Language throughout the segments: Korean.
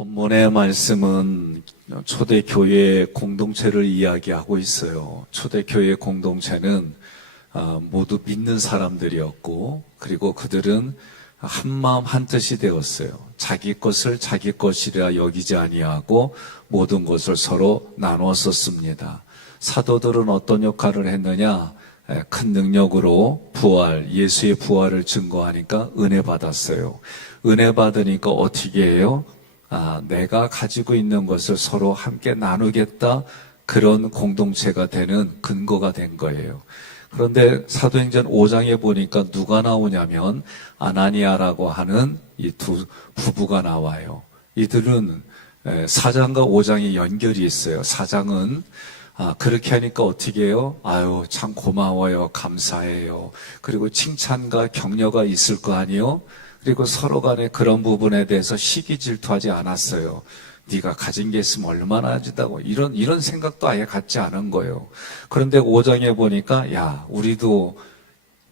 본문의 말씀은 초대교회 공동체를 이야기하고 있어요. 초대교회 공동체는 아, 모두 믿는 사람들이었고, 그리고 그들은 한마음 한뜻이 되었어요. 자기 것을 자기 것이라 여기지 아니하고 모든 것을 서로 나누었었습니다. 사도들은 어떤 역할을 했느냐? 에, 큰 능력으로 부활, 예수의 부활을 증거하니까 은혜 받았어요. 은혜 받으니까 어떻게 해요? 아, 내가 가지고 있는 것을 서로 함께 나누겠다. 그런 공동체가 되는 근거가 된 거예요. 그런데 사도행전 5장에 보니까 누가 나오냐면 아나니아라고 하는 이 두 부부가 나와요. 이들은 에, 4장과 5장이 연결이 있어요. 4장은 아, 그렇게 하니까 어떻게 해요? 아유, 참 고마워요. 감사해요. 그리고 칭찬과 격려가 있을 거 아니요? 그리고 서로 간에 그런 부분에 대해서 시기 질투하지 않았어요. 네가 가진 게 있으면 얼마나 주다고 이런 이런 생각도 아예 갖지 않은 거예요. 그런데 5장에 보니까 야, 우리도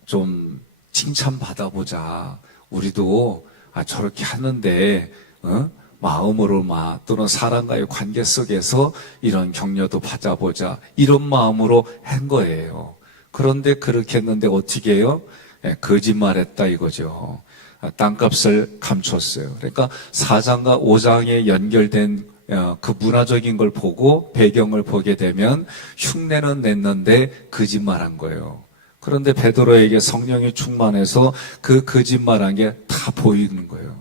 좀 칭찬 받아보자. 우리도 아, 저렇게 하는데 어? 마음으로 막 또는 사람과의 관계 속에서 이런 격려도 받아보자. 이런 마음으로 한 거예요. 그런데 그렇게 했는데 어떻게 해요? 예, 거짓말했다 이거죠. 아, 땅값을 감췄어요. 그러니까 4장과 5장에 연결된 어, 그 문화적인 걸 보고 배경을 보게 되면 흉내는 냈는데 거짓말한 거예요. 그런데 베드로에게 성령이 충만해서 그 거짓말한 게 다 보이는 거예요.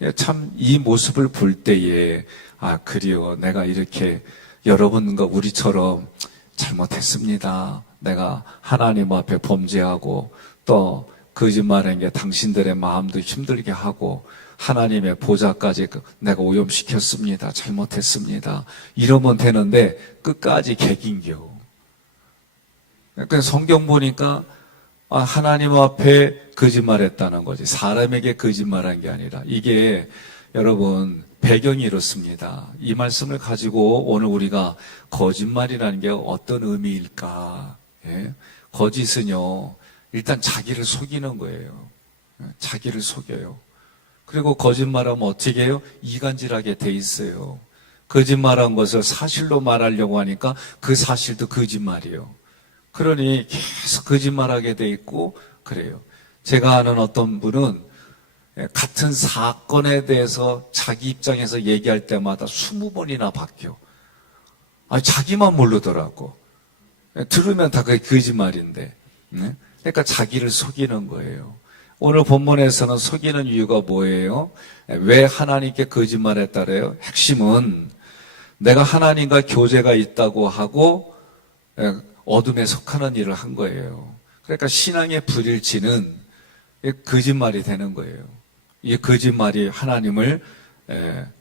예, 참이 모습을 볼 때에 아 그리요 내가 이렇게 여러분과 우리처럼 잘못했습니다. 내가 하나님 앞에 범죄하고 또 거짓말한 게 당신들의 마음도 힘들게 하고 하나님의 보좌까지 그 내가 오염시켰습니다. 잘못했습니다. 이러면 되는데 끝까지 개긴겨. 그러니까 성경 보니까 아, 하나님 앞에 거짓말했다는 거지. 사람에게 거짓말한 게 아니라 이게 여러분 배경이 이렇습니다. 이 말씀을 가지고 오늘 우리가 거짓말이라는 게 어떤 의미일까? 예? 거짓은요 일단 자기를 속이는 거예요. 예? 자기를 속여요. 그리고 거짓말하면 어떻게 해요? 이간질하게 돼 있어요. 거짓말한 것을 사실로 말하려고 하니까 그 사실도 거짓말이에요. 그러니 계속 거짓말하게 돼 있고 그래요. 제가 아는 어떤 분은 같은 사건에 대해서 자기 입장에서 얘기할 때마다 20번이나 바뀌어. 아, 자기만 모르더라고. 들으면 다 그게 거짓말인데. 네? 그러니까 자기를 속이는 거예요. 오늘 본문에서는 속이는 이유가 뭐예요? 왜 하나님께 거짓말했다래요? 핵심은 내가 하나님과 교제가 있다고 하고 어둠에 속하는 일을 한 거예요. 그러니까 신앙의 불일치는 거짓말이 되는 거예요. 이 거짓말이 하나님을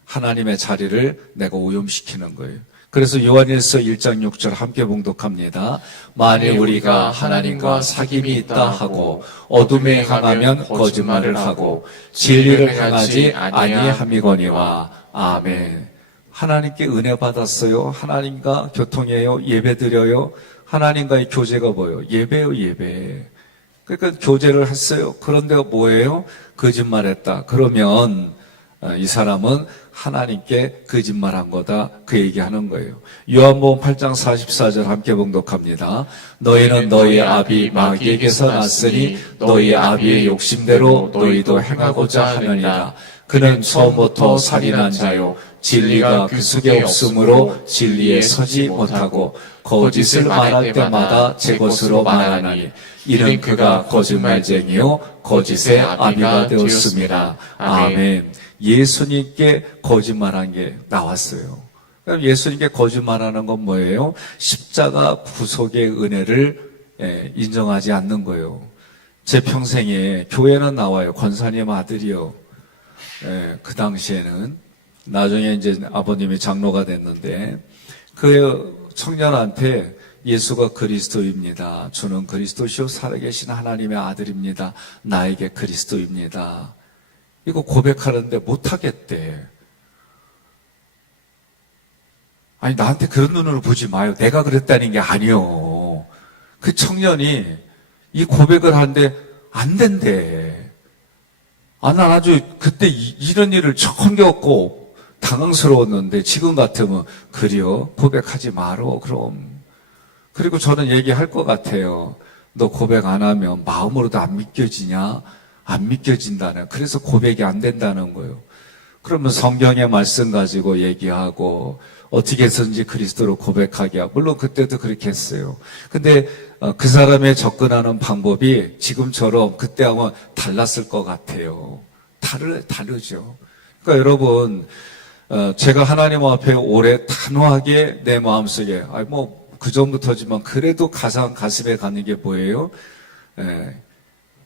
하나님의 자리를 내가 오염시키는 거예요. 그래서 요한일서 1장 6절 함께 봉독합니다. 만일 우리가 하나님과 사귐이 있다 하고 어둠에 향하면 거짓말을 하고 진리를 향하지 아니함이거니와 아멘. 하나님께 은혜 받았어요. 하나님과 교통해요. 예배 드려요. 하나님과의 교제가 뭐예요? 예배요, 예배. 그러니까 교제를 했어요. 그런데 뭐예요? 거짓말했다. 그러면 어, 이 사람은 하나님께 거짓말한 거다. 그 얘기하는 거예요. 요한복음 8장 44절 함께 봉독합니다. 너희는 너희 아비 마귀에게서 났으니 너희 아비의 욕심대로 너희도 행하고자 하느니라. 그는 처음부터 살인한 자요 진리가 그 속에 없으므로 진리에 서지 못하고 거짓을 말할 때마다 제 것으로 말하니 이는 그가 거짓말쟁이요 거짓의 아비가 되었습니다. 아멘. 예수님께 거짓말한 게 나왔어요. 그럼 예수님께 거짓말하는 건 뭐예요? 십자가 구속의 은혜를 예, 인정하지 않는 거예요. 제 평생에 교회는 나와요. 권사님 아들이요. 예, 그 당시에는 나중에 이제 아버님이 장로가 됐는데 그 청년한테 예수가 그리스도입니다. 주는 그리스도시요 살아계신 하나님의 아들입니다. 나에게 그리스도입니다. 이거 고백하는데 못하겠대. 아니, 나한테 그런 눈으로 보지 마요. 내가 그랬다는 게 아니요. 그 청년이 이 고백을 하는데 안 된대. 아, 난 아주 그때 이, 런 일을 처음 겪고 당황스러웠는데 지금 같으면 그려 고백하지 말어 그럼 그리고 저는 얘기할 것 같아요. 너 고백 안 하면 마음으로도 안 믿겨지냐? 안 믿겨진다는. 그래서 고백이 안 된다는 거예요. 그러면 성경의 말씀 가지고 얘기하고 어떻게 해서든지 그리스도로 고백하게 하고 물론 그때도 그렇게 했어요. 근데 어, 그 사람의 접근하는 방법이 지금처럼 그때하고 달랐을 것 같아요. 다르 다르죠. 그러니까 여러분 어, 제가 하나님 앞에 오래 단호하게 내 마음속에 아니 뭐그 전부터지만 그래도 가장 가슴에 가는 게 뭐예요? 예,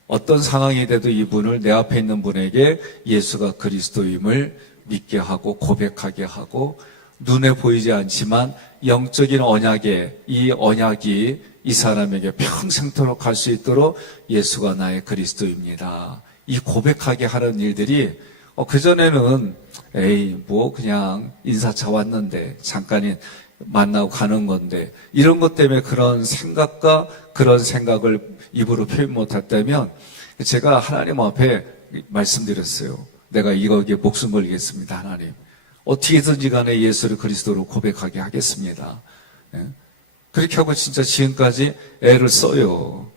어떤 상황이 돼도 이분을 내 앞에 있는 분에게 예수가 그리스도임을 믿게 하고 고백하게 하고 눈에 보이지 않지만 영적인 언약에 이 언약이 이 사람에게 평생토록 갈 수 있도록 예수가 나의 그리스도입니다. 이 고백하게 하는 일들이 어, 그전에는 에이 뭐 그냥 인사차 왔는데 잠깐이 만나고 가는 건데 이런 것 때문에 그런 생각과 그런 생각을 입으로 표현 못했다면 제가 하나님 앞에 말씀드렸어요. 내가 이거기에 목숨 걸겠습니다, 하나님. 어떻게든지 간에 예수를 그리스도로 고백하게 하겠습니다. 예? 그렇게 하고 진짜 지금까지 애를 써요.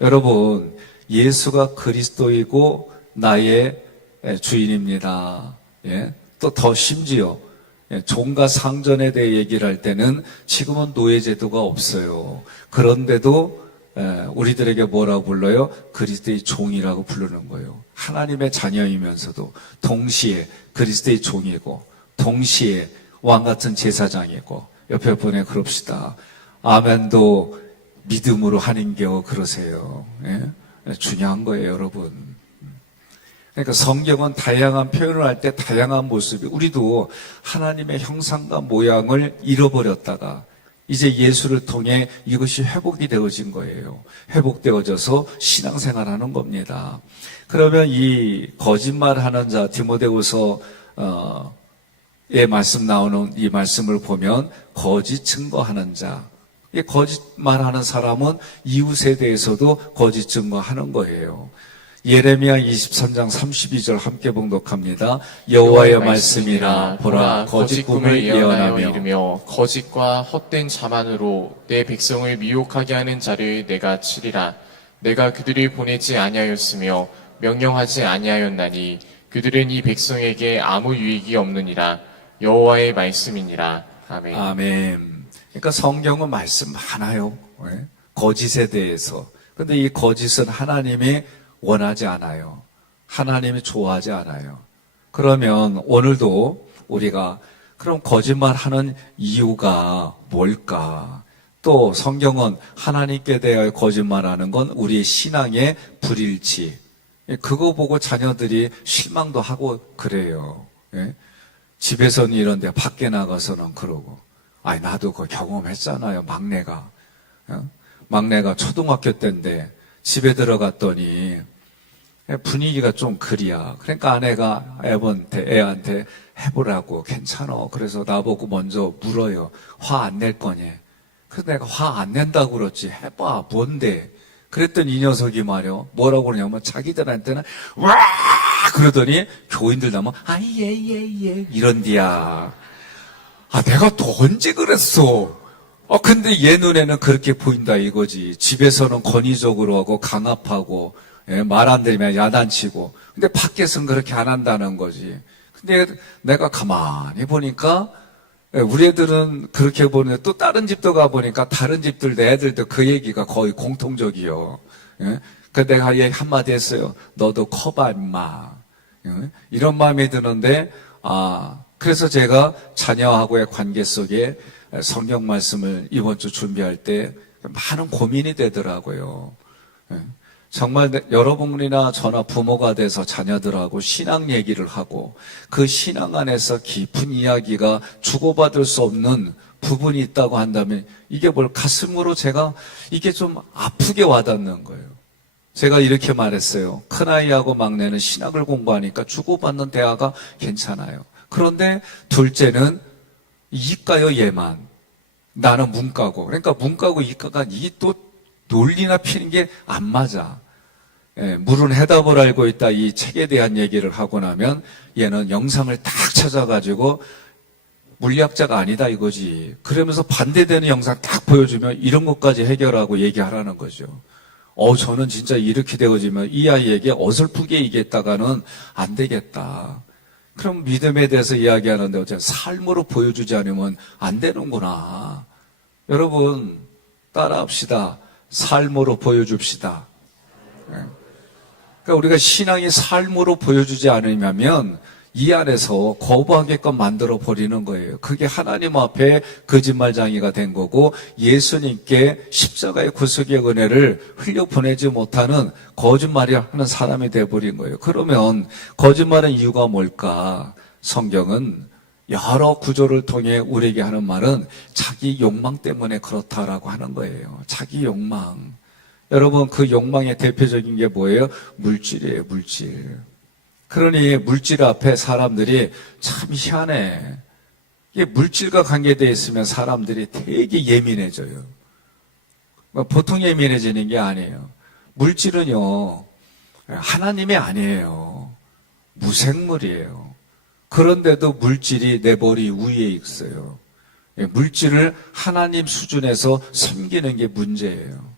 여러분, 예수가 그리스도이고 나의 주인입니다. 예? 또 더 심지어 예, 종과 상전에 대해 얘기를 할 때는 지금은 노예제도가 없어요. 그런데도 예, 우리들에게 뭐라고 불러요? 그리스도의 종이라고 부르는 거예요. 하나님의 자녀이면서도 동시에 그리스도의 종이고 동시에 왕 같은 제사장이고 옆에 보내 그럽시다. 아멘도 믿음으로 하는 겨 그러세요. 예? 중요한 거예요, 여러분. 그러니까 성경은 다양한 표현을 할 때 다양한 모습이 우리도 하나님의 형상과 모양을 잃어버렸다가 이제 예수를 통해 이것이 회복이 되어진 거예요. 회복되어져서 신앙생활하는 겁니다. 그러면 이 거짓말하는 자 디모데후서 어, 의 말씀 나오는 이 말씀을 보면 거짓 증거하는 자. 이 거짓말하는 사람은 이웃에 대해서도 거짓 증거하는 거예요. 예레미야 23장 32절 함께 봉독합니다. 여호와의 말씀이라 보라 거짓 꿈을 예언하며 이르며 거짓과 헛된 자만으로 내 백성을 미혹하게 하는 자를 내가 치리라 내가 그들을 보내지 아니하였으며 명령하지 아니하였나니 그들은 이 백성에게 아무 유익이 없느니라 여호와의 말씀이니라 아멘. 아멘. 그러니까 성경은 말씀 많아요. 예? 거짓에 대해서. 근데 이 거짓은 하나님이 원하지 않아요. 하나님이 좋아하지 않아요. 그러면 오늘도 우리가 그럼 거짓말 하는 이유가 뭘까? 또 성경은 하나님께 대하여 거짓말하는 건 우리의 신앙의 불일치. 그거 보고 자녀들이 실망도 하고 그래요. 예? 집에서는 이런데 밖에 나가서는 그러고. 아니 나도 그 경험했잖아요. 막내가 어? 막내가 초등학교 때인데 집에 들어갔더니 분위기가 좀 그리야. 그러니까 아내가 애한테 애한테 해보라고 괜찮어. 그래서 나보고 먼저 물어요. 화 안 낼 거니? 그래서 내가 화 안 낸다고 그랬지. 해봐. 뭔데? 그랬더니 이 녀석이 말이요. 뭐라고 그러냐면 자기들한테는 와 그러더니 교인들 나면 아예예예 이런디야. 아 내가 또 언제 그랬어? 어 근데 얘 눈에는 그렇게 보인다 이거지. 집에서는 권위적으로 하고 강압하고 예, 말안 들으면 야단치고. 근데 밖에서는 그렇게 안 한다는 거지. 근데 내가 가만히 보니까 예, 우리 애들은 그렇게 보는데 또 다른 집도 가보니까 다른 집들 내 애들도 그 얘기가 거의 공통적이요. 예? 그 내가 얘기 한마디 했어요. 너도 커봐, 임마. 예? 이런 마음이 드는데, 아, 그래서 제가 자녀하고의 관계 속에 성경 말씀을 이번 주 준비할 때 많은 고민이 되더라고요. 예? 정말 내- 여러분이나 저나 부모가 돼서 자녀들하고 신앙 얘기를 하고 그 신앙 안에서 깊은 이야기가 주고받을 수 없는 부분이 있다고 한다면 이게 뭘 가슴으로 제가 이게 좀 아프게 와닿는 거예요. 제가 이렇게 말했어요. 큰아이하고 막내는 신학을 공부하니까 주고받는 대화가 괜찮아요. 그런데 둘째는 이과요 얘만. 나는 문과고. 그러니까 문과고 이과가 이또 논리나 피는 게 안 맞아. 예, 물은 해답을 알고 있다 이 책에 대한 얘기를 하고 나면 얘는 영상을 딱 찾아가지고 물리학자가 아니다 이거지. 그러면서 반대되는 영상 딱 보여주면 이런 것까지 해결하고 얘기하라는 거죠. 어, 저는 진짜 이렇게 되어지면 이 아이에게 어설프게 얘기했다가는 안 되겠다. 그럼 믿음에 대해서 이야기하는데 어째 삶으로 보여주지 않으면 안 되는구나. 여러분, 따라합시다. 삶으로 보여줍시다. 예. 그러니까 우리가 신앙이 삶으로 보여주지 않으면 이 안에서 거부하게끔 만들어 버리는 거예요. 그게 하나님 앞에 거짓말장이가 된 거고 예수님께 십자가의 구속의 은혜를 흘려 보내지 못하는 거짓말이 하는 사람이 돼 버린 거예요. 그러면 거짓말의 이유가 뭘까? 성경은 여러 구조를 통해 우리에게 하는 말은 자기 욕망 때문에 그렇다라고 하는 거예요. 자기 욕망. 여러분 그 욕망의 대표적인 게 뭐예요? 물질이에요, 물질. 그러니 물질 앞에 사람들이 참 희한해. 이게 물질과 관계되어 있으면 사람들이 되게 예민해져요. 뭐 보통 예민해지는 게 아니에요. 물질은요, 하나님이 아니에요. 무생물이에요. 그런데도 물질이 내 머리 위에 있어요. 예, 물질을 하나님 수준에서 섬기는 게 문제예요.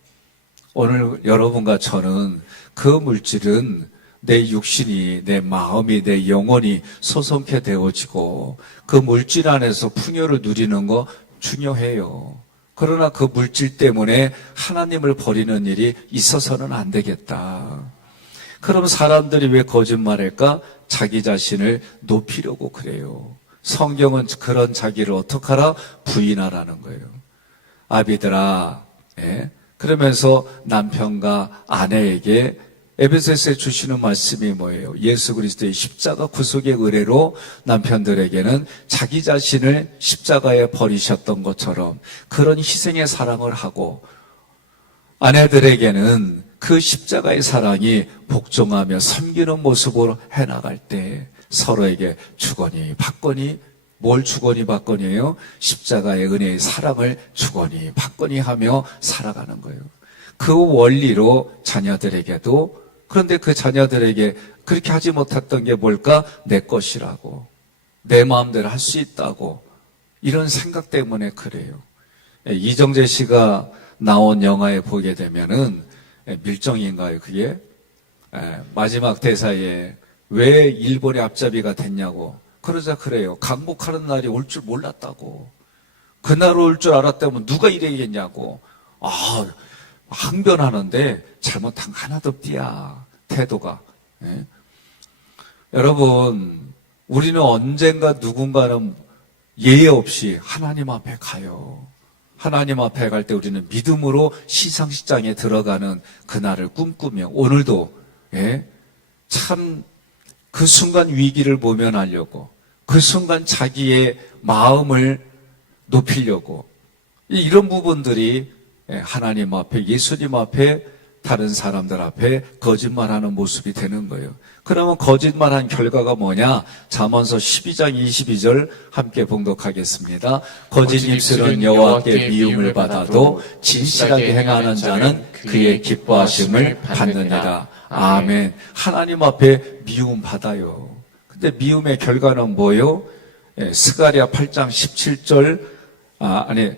오늘 여러분과 저는 그 물질은 내 육신이, 내 마음이, 내 영혼이 소성케 되어지고 그 물질 안에서 풍요를 누리는 거 중요해요. 그러나 그 물질 때문에 하나님을 버리는 일이 있어서는 안 되겠다. 그럼 사람들이 왜 거짓말할까? 자기 자신을 높이려고 그래요. 성경은 그런 자기를 어떻게 하라? 부인하라는 거예요. 아비들아, 예? 그러면서 남편과 아내에게 에베소서에 주시는 말씀이 뭐예요? 예수 그리스도의 십자가 구속의 의뢰로 남편들에게는 자기 자신을 십자가에 버리셨던 것처럼 그런 희생의 사랑을 하고 아내들에게는 그 십자가의 사랑이 복종하며 섬기는 모습으로 해나갈 때 서로에게 주거니 받거니 뭘 주거니 받거니예요? 십자가의 은혜의 사랑을 주거니 받거니 하며 살아가는 거예요. 그 원리로 자녀들에게도 그런데 그 자녀들에게 그렇게 하지 못했던 게 뭘까? 내 것이라고. 내 마음대로 할 수 있다고. 이런 생각 때문에 그래요. 예, 이정재 씨가 나온 영화에 보게 되면은 예, 밀정인가요, 그게? 예, 마지막 대사에 왜 일본의 앞잡이가 됐냐고. 그러자 그래요. 강복하는 날이 올 줄 몰랐다고. 그날 올 줄 알았다면 누가 이래겠냐고. 아, 항변하는데 잘못한 거 하나도 없디야. 태도가. 예? 여러분, 우리는 언젠가 누군가는 예의 없이 하나님 앞에 가요. 하나님 앞에 갈 때 우리는 믿음으로 시상식장에 들어가는 그날을 꿈꾸며 오늘도 예? 참 그 순간 위기를 모면하려고 그 순간 자기의 마음을 높이려고 이- 이런 부분들이 예, 하나님 앞에 예수님 앞에 다른 사람들 앞에 거짓말하는 모습이 되는 거예요. 그러면 거짓말한 결과가 뭐냐? 잠언서 12장 22절 함께 봉독하겠습니다. 거짓 입술은 여호와께 미움을 받아도 진실하게 행하는 자는 그의 기뻐하심을 받느니라. 아멘. 하나님 앞에 미움 받아요. 근데 미움의 결과는 뭐요? 예, 스가랴 8장 17절 아, 아니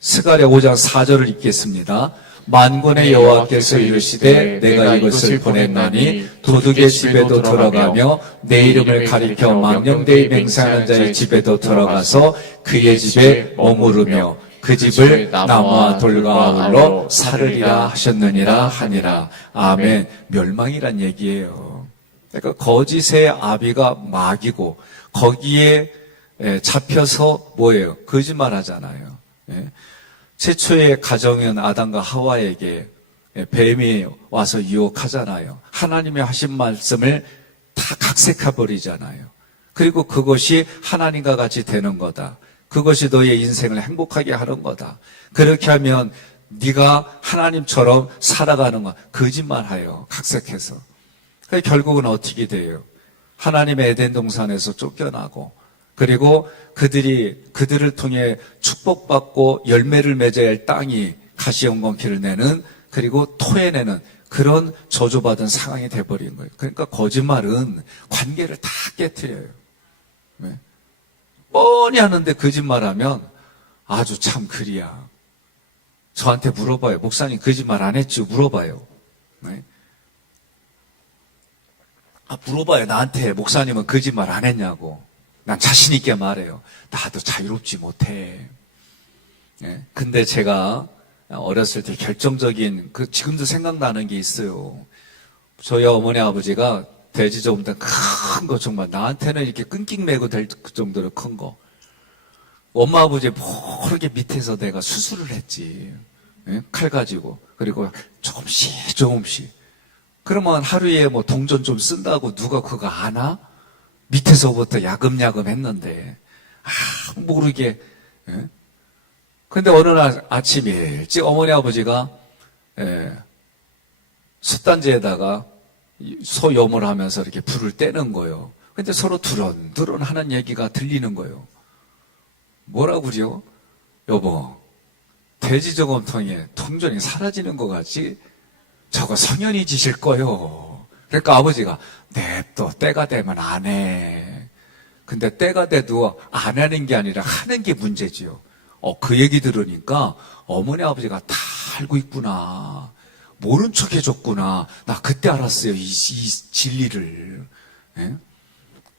스가랴 5장 4절을 읽겠습니다. 만군의 여호와께서 이르시되 내가 이것을 보냈나니 도둑의 집에도 들어가며 내 이름을 가리켜 망령되이 맹세하는 자의 집에도 들어가서 그의 집에 머무르며 그 집을 나무와 돌과 아울러 사르리라 하셨느니라 하니라. 아멘. 멸망이란 얘기예요. 그러니까 거짓의 아비가 막이고 거기에 예, 잡혀서 뭐예요? 거짓말 하잖아요. 예. 최초의 가정은 아담과 하와에게 예, 뱀이 와서 유혹하잖아요. 하나님의 하신 말씀을 다 각색해 버리잖아요. 그리고 그것이 하나님과 같이 되는 거다. 그것이 너의 인생을 행복하게 하는 거다. 그렇게 하면 네가 하나님처럼 살아가는 거 거짓말해요. 각색해서. 그 결국은 어떻게 돼요? 하나님의 에덴 동산에서 쫓겨나고 그리고 그들이 그들을 통해 축복받고 열매를 맺어야 할 땅이 가시연건키를 내는 그리고 토해내는 그런 저주받은 상황이 돼버린 거예요. 그러니까 거짓말은 관계를 다 깨뜨려요. 네. 뻔히 하는데 거짓말하면 아주 참 그리야. 저한테 물어봐요. 목사님 거짓말 안 했죠? 물어봐요. 네. 아, 물어봐요. 나한테 목사님은 거짓말 안 했냐고. 난 자신 있게 말해요. 나도 자유롭지 못해. 예. 근데 제가 어렸을 때 결정적인 그 지금도 생각나는 게 있어요. 저희 어머니 아버지가 돼지 좀더 큰거 정말 나한테는 이렇게 끈낑 매고 될 정도로 큰 거. 엄마 아버지 모르게 밑에서 내가 수술을 했지. 예? 칼 가지고. 그리고 조금씩 조금씩. 그러면 하루에 뭐 동전 좀 쓴다고 누가 그거 아나? 밑에서부터 야금야금 했는데, 아, 모르게, 예? 근데 어느 날 아침 일찍 어머니 아버지가, 예, 숯단지에다가 이 소염을 하면서 이렇게 불을 떼는 거예요. 근데 서로 두런두런 하는 얘기가 들리는 거예요. 뭐라고 그러죠? 여보, 돼지 저금통에 동전이 사라지는 것 같지? 저거 성현이 지실 거요. 그러니까 아버지가 냅둬 때가 되면 안 해. 근데 때가 돼도 안 하는 게 아니라 하는 게 문제지요. 어, 그 얘기 들으니까 어머니 아버지가 다 알고 있구나. 모른 척 해줬구나. 나 그때 알았어요. 이, 이 진리를. 예?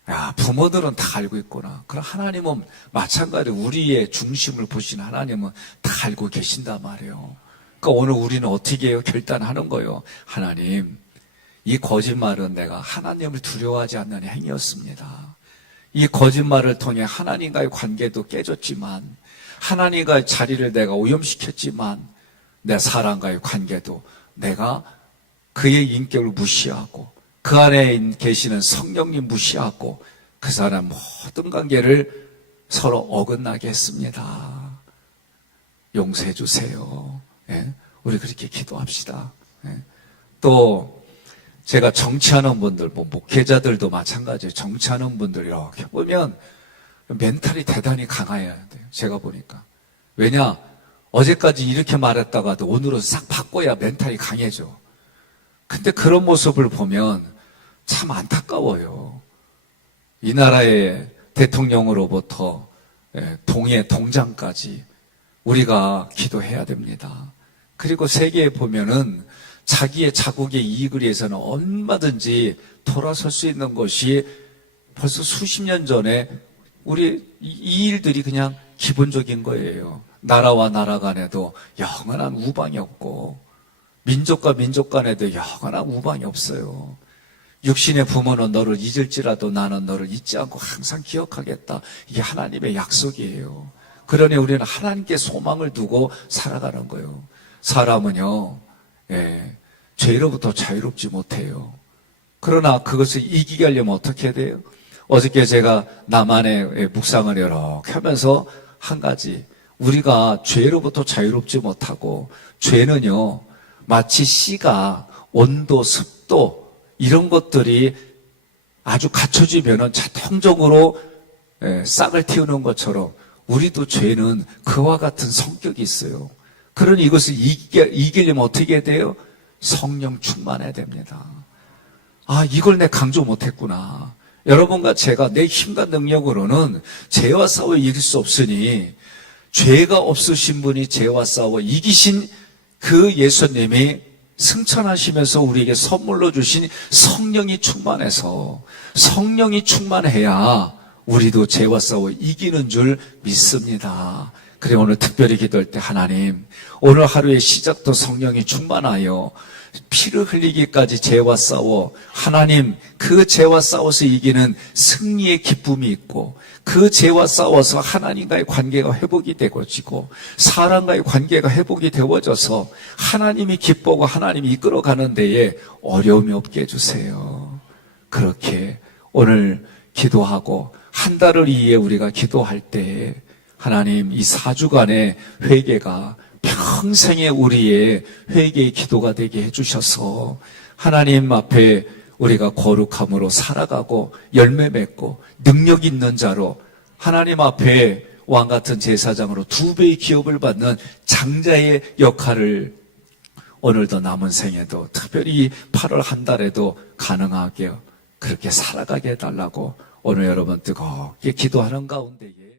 야, 부모들은 다 알고 있구나. 그럼 하나님은 마찬가지로 우리의 중심을 보신 하나님은 다 알고 계신단 말이에요. 그러니까 오늘 우리는 어떻게 해요? 결단하는 거예요. 하나님, 이 거짓말은 내가 하나님을 두려워하지 않는 행위였습니다. 이 거짓말을 통해 하나님과의 관계도 깨졌지만, 하나님과의 자리를 내가 오염시켰지만, 내 사람과의 관계도 내가 그의 인격을 무시하고, 그 안에 계시는 성령님 무시하고, 그 사람 모든 관계를 서로 어긋나게 했습니다. 용서해 주세요. 예? 우리 그렇게 기도합시다. 예? 또 제가 정치하는 분들, 뭐 목회자들도 마찬가지예요. 정치하는 분들 이렇게 보면 멘탈이 대단히 강해야 돼요. 제가 보니까. 왜냐? 어제까지 이렇게 말했다가도 오늘은 싹 바꿔야 멘탈이 강해져. 근데 그런 모습을 보면 참 안타까워요. 이 나라의 대통령으로부터 예, 동해 동장까지 우리가 기도해야 됩니다. 그리고 세계에 보면은 자기의 자국의 이익을 위해서는 얼마든지 돌아설 수 있는 것이 벌써 수십 년 전에 우리 이 일들이 그냥 기본적인 거예요. 나라와 나라 간에도 영원한 우방이 없고 민족과 민족 간에도 영원한 우방이 없어요. 육신의 부모는 너를 잊을지라도 나는 너를 잊지 않고 항상 기억하겠다. 이게 하나님의 약속이에요. 그러니 우리는 하나님께 소망을 두고 살아가는 거예요. 사람은요, 예, 죄로부터 자유롭지 못해요. 그러나 그것을 이기게 하려면 어떻게 해야 돼요? 어저께 제가 나만의 묵상을 이렇게 하면서 한 가지, 우리가 죄로부터 자유롭지 못하고, 죄는요, 마치 씨가 온도, 습도, 이런 것들이 아주 갖춰지면은 자동적으로 예, 싹을 틔우는 것처럼 우리도 죄는 그와 같은 성격이 있어요. 그러니 이것을 이기, 이기려면 어떻게 해야 돼요? 성령 충만해야 됩니다. 아, 이걸 내 강조 못했구나. 여러분과 제가 내 힘과 능력으로는 죄와 싸워 이길 수 없으니 죄가 없으신 분이 죄와 싸워 이기신 그 예수님이 승천하시면서 우리에게 선물로 주신 성령이 충만해서 성령이 충만해야 우리도 죄와 싸워 이기는 줄 믿습니다. 그래 오늘 특별히 기도할 때 하나님 오늘 하루의 시작도 성령이 충만하여 피를 흘리기까지 죄와 싸워 하나님 그 죄와 싸워서 이기는 승리의 기쁨이 있고 그 죄와 싸워서 하나님과의 관계가 회복이 되고지고 사람과의 관계가 회복이 되어져서 하나님이 기뻐하고 하나님이 이끌어가는 데에 어려움이 없게 해주세요. 그렇게 오늘 기도하고 한 달을 이해 우리가 기도할 때 하나님 이 사주간의 회개가 평생의 우리의 회개의 기도가 되게 해주셔서 하나님 앞에 우리가 거룩함으로 살아가고 열매 맺고 능력 있는 자로 하나님 앞에 왕 같은 제사장으로 두 배의 기업을 받는 장자의 역할을 오늘도 남은 생에도 특별히 8월 한 달에도 가능하게 그렇게 살아가게 해달라고 오늘 여러분 뜨겁게 기도하는 가운데